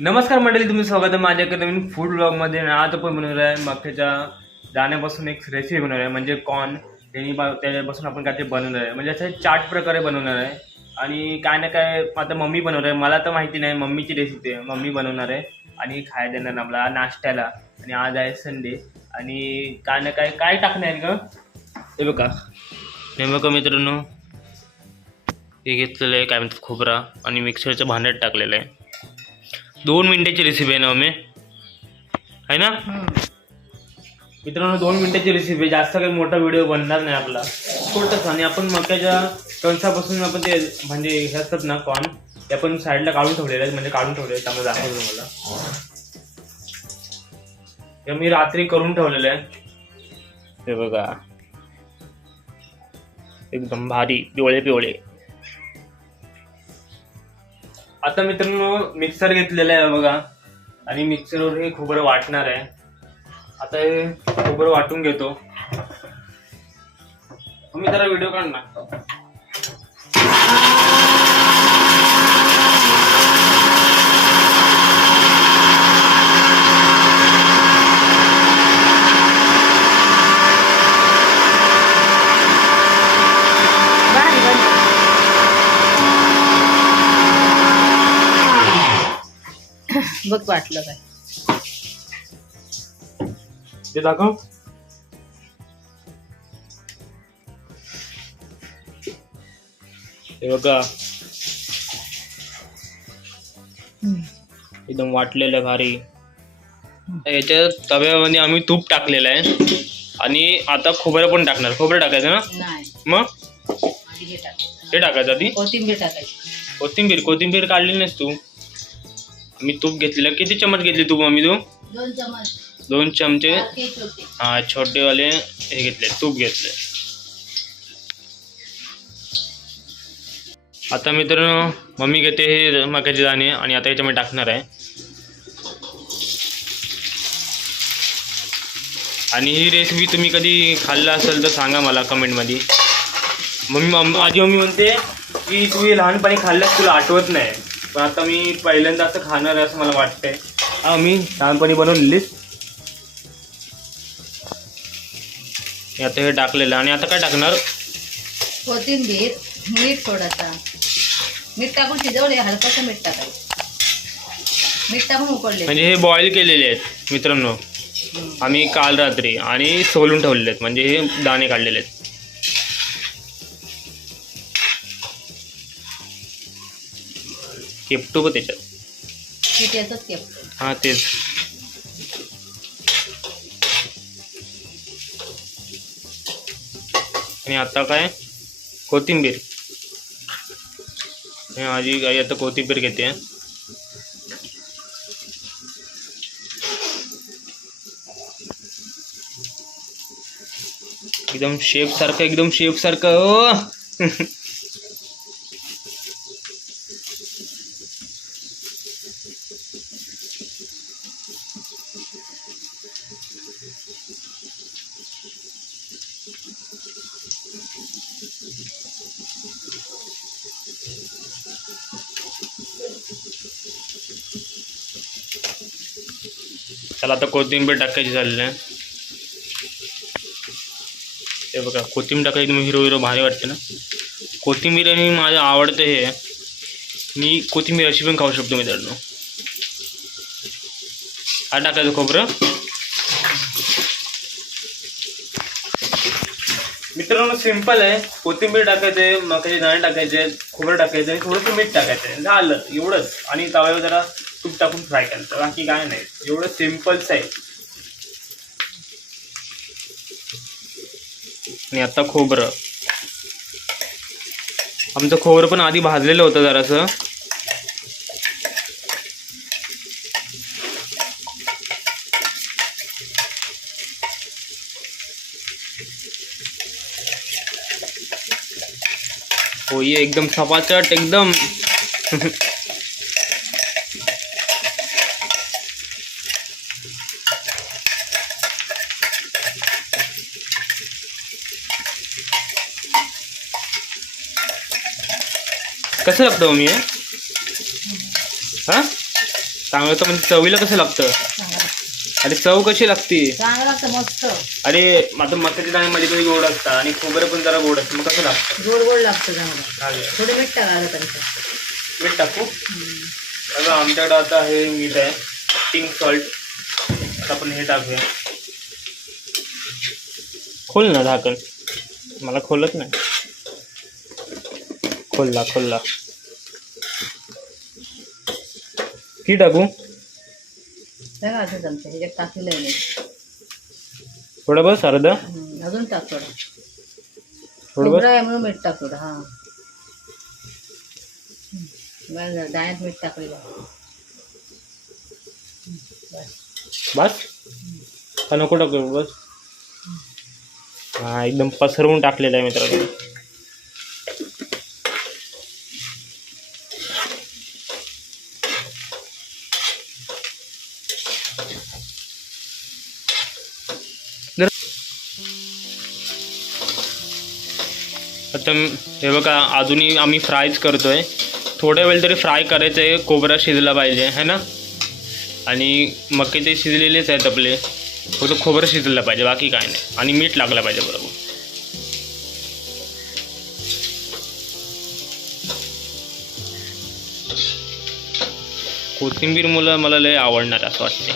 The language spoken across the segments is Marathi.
नमस्कार मंडळी, तुमचं स्वागत आहे माझ्या नवीन फूड ब्लॉगमध्ये. आज आपण बनवणार आहे मक्याच्या दाण्यापासून एक रेसिपी बनवणार आहे, म्हणजे कॉर्न. त्याच्यापासून आपण काहीतरी बनवणार आहे, म्हणजे असं चाट प्रकारे बनवणार आहे. आणि काय ना काय आता मम्मी बनवणार आहे, मला तर माहिती नाही. मम्मीची रेसिपी आहे, मम्मी बनवणार आहे आणि खायला देणार आम्हाला नाश्त्याला. आणि आज आहे संडे. आणि काय ना काय काय टाकणार आहे का हे बघा. हे बघा मित्रांनो, हे घेतलेलं आहे काय म्हणतात खोबरा आणि मिक्सरच्या भांड्यात टाकलेलं आहे. 2 मिनिटाची रेसिपी आहे ना मम्मी, आहे ना मित्रांनो? 2 मिनिटाची रेसिपी, जास्त काही मोठा व्हिडिओ बनणार नाही आपला, छोटासा. आणि आपण मक्याच्या कणसापासून आपण ते म्हणजे हे असतात ना कॉर्न, ते आपण साईडला काढून ठेवलेले आहेत, म्हणजे काढून ठेवले आहेत. त्यामुळे दाखवतो मला, हे मी रात्री करून ठेवलेलं आहे. हे बघा, एकदम भारी पिवळे पिवळे. आता मित्रांनो मिक्सर घेतलेला आहे बघा, आणि मिक्सरवर हे खोबरं वाटणार आहे. आता हे खोबरं वाटून घेतो. तुम्ही जरा व्हिडिओ काढ ना. बघ वाटलं काय ते दाखव. हे बघा, एकदम वाटलेलं भारी. याच्या तव्यामध्ये आम्ही तूप टाकलेलं आहे आणि आता खोबरं पण टाकणार. खोबरं टाकायचं ना? नाही, मग आधी हे टाकायचं. हे टाकायचं आधी. कोथिंबीर टाकायची. कोथिंबीर काढली नाहीस तू? मी तूप घेतलेलं. किती चमच घेतली तूप मम्मी तू? 2 चमच. 2 चमचे. बारके छोटे. हा, छोटेवाले हे घेतले, तूप घेतले. आता मित्रांनो मम्मी घेते हे मक्याचे दाणे आणि आता याच्यामध्ये टाकणार आहे. आणि ही रेसिपी तुम्ही कधी खाल्ला असेल तर सांगा मला कमेंटमध्ये. माझी मम्मी म्हणते की तू हे लहानपणी खाल्ल्यास तुला आठवत नाही, पण आता मी पहिल्यांदा असं खाणार आहे असं मला वाटतंय. हा, मी लहानपणी बनवलेलीच. आता हे टाकलेलं आणि आता काय टाकणार? कोथिंबीर, मीठ थोडासा. मीठ टाकून शिजवले, हलकासं मीठ टाकायचं. मीठ टाकून उकळले. म्हणजे हे बॉईल केलेले आहेत मित्रांनो आम्ही काल रात्री, आणि सोलून ठेवलेले आहेत, म्हणजे हे दाणे काढलेले आहेत. केपटू का त्याच्यात? हे त्याचंच केलं. हा, तेच. आणि आता काय? कोथिंबीर. माझी आई आता कोथिंबीर घेते. एकदम शेफ सारखं ओ. चला आता कोथिंबीर टाकायची झालेली आहे. हे बघा, कोथिंबीर टाकायची एकदम हिरो भारी वाटते ना. कोथिंबीर आणि माझं आवडतं हे. मी कोथिंबीर अशी पण खाऊ शकतो मित्रांनो. हा टाकायचं खोबरं. मित्रांनो सिंपल आहे. कोथिंबीर टाकायचे, मक्याचे दाणे टाकायचे, खोबरं टाकायचं आणि थोडंसं मीठ टाकायचं, झालं एवढंच. आणि तव्यावर जरा तूप टाकून फ्राय करायचं, बाकी काय नाही. एवढं सिम्पलच आहे. आणि आता खोबरं. आमचं खोबरं पण आधी भाजलेलं होतं जरासं. हो, ये एकदम सपाचट एकदम. कसं लागतं मम्मी हे? हां चांगलं तर म्हणजे चवीला कसं लागतं? चांगला अरे चव कशी लागते? चांगला लागतं मस्त. अरे आता मक्याच्या दाण्यामध्ये पण गोड असतं आणि खोबरं पण जरा गोड असतं, मग कसं लागतं? गोड गोड लागतं चांगलं. चालेल. थोडे मीठ टाकायला त्यांचं. मीठ टाकू. बघा आमच्याकडं आता हे मीठ आहे, पिंक सॉल्ट. आता आपण हे टाकूया. खोल ना झाकण, मला खोलत नाही. खोलला खोलला. किती टाकू? बघा असं जमतं, ह्याच्यात टाकलेलं आहे मीठ. थोडं बस अर्धा. अजून टाक थोडं. थोडं बस. खोबरं आहे म्हणून मीठ टाक थोडं. हां बरं झालं, दाण्यात मीठ टाकलेलं आहे. बस. बस का नको टाकू? बस. हा एकदम पसरवून टाकलेलं आहे मित्रांनो. आता हे बघा अजूनही आम्ही फ्रायच करतोय. थोड्या वेळ तरी फ्राय करायचं आहे. खोबरा शिजला पाहिजे है ना. आणि मके ते शिजलेलेच आहेत आपले, फक्त खोबरं शिजलं पाहिजे, बाकी काय नाही. आणि मीठ लागलं पाहिजे बरोबर. कोथिंबीर मला लय आवडणार असं वाटते.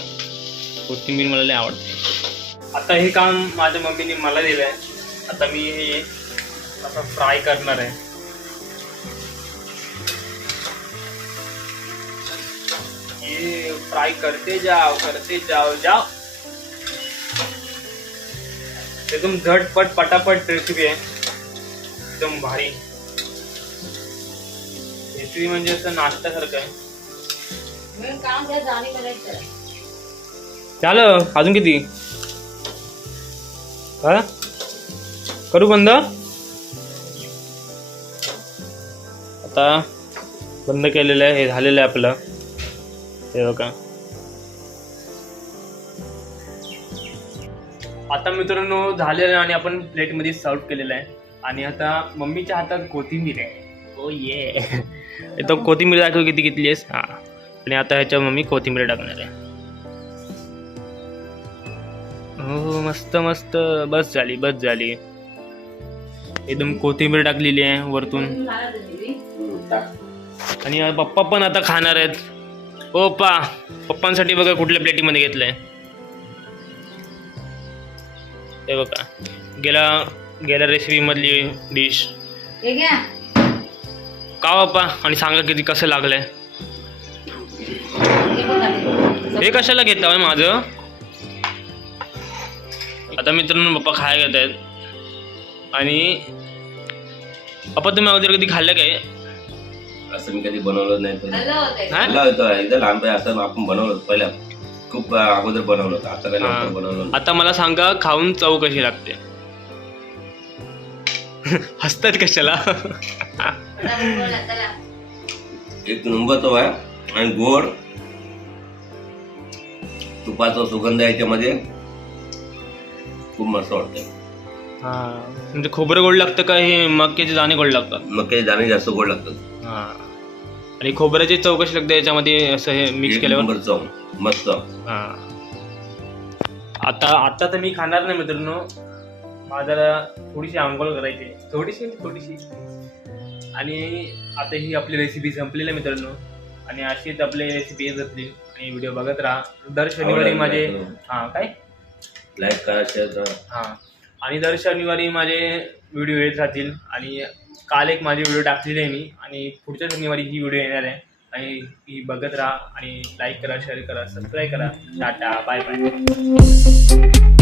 कोथिंबीर मला लय आवडते. आता हे काम माझ्या मम्मीने मला दिलं आहे. आता मी हे आता फ्राय करणार आहे. ये फ्राय करते जाओ जाओ. एकदम झटपट पटापट रेसिपी आहे, एकदम भारी रेसिपी. म्हणजे असं नाश्त्यासारखं आहे. काम घ्या, जाणी करायचं. झालं अजून किती? हा करू बंद? आता बंद केलेलं आहे. हे झालेलं आहे आपलं. हे बघा. आता मित्रांनो झालेलं आहे आणि आपण प्लेटमध्ये सर्व केलेलं आहे. आणि आता मम्मीच्या हातात कोथिंबीर आहे. ओ ये तो कोथिंबीर दाखव किती घेतली आहेस. हां आणि आता ह्याच्या मम्मी कोथिंबीर टाकणार आहे. हो मस्त मस्त. बस झाली. एकदम कोथिंबीर टाकलेली आहे वरतून. आणि पप्पा पण आता खाणार आहेत. ओ पप्पांसाठी बघा कुठल्या प्लेटीमध्ये घेतलंय. हे बघा गेल्या रेसिपी मधली डिश. हे घ्या. का बाप्पा? आणि सांगा किती कसं लागलंय. हे कशाला घेत आहे माझं? आता मित्रांनो पप्पा खायला घेत आहेत. आणि पप्पा तुम्ही अगोदर कधी खाल्लं काय? असं मी कधी बनवलं नाही. हॅलो होतं एकदा लहानपणी असं आपण बनवलं पहिल्या खूप अगोदर बनवलं होतं. आता काय हा. बनवलं. आता मला सांगा खाऊन चव कशी लागते? हसतात कशाला? एक नंबर तो आहे. आणि गोड तुपाचा सुगंध आहे याच्यामध्ये, खूप मस्त वाटतं. हा म्हणजे खोबरं गोड लागतं का हे मक्याचे दाणे गोड लागतात? मक्याचे दाणे जास्त गोड लागतात. हा आणि खोबऱ्याची चव कशी लागते याच्यामध्ये असं हे मिक्स एक केल्यावर? नंबर चव मस्त. हा आता तर मी खाणार नाही मित्रांनो. माझ्याला थोडीशी आंघोळ करायची, थोडीशी. आणि आता ही आपली रेसिपी संपलेली आहे मित्रांनो. आणि अशीच आपली रेसिपी येत असतील आणि व्हिडिओ बघत राहा. दर शनिवारी माझे काय लाईक करा, शेअर करा. हां आणि दर शनिवारी माझे व्हिडिओ येत राहतील. आणि काल एक माझी व्हिडिओ टाकलेली आहे मी, आणि पुढच्या शनिवारी ही व्हिडिओ येणार आहे. आणि ही बघत राहा आणि लाईक करा, शेअर करा, सबस्क्राईब करा. Tata bye bye.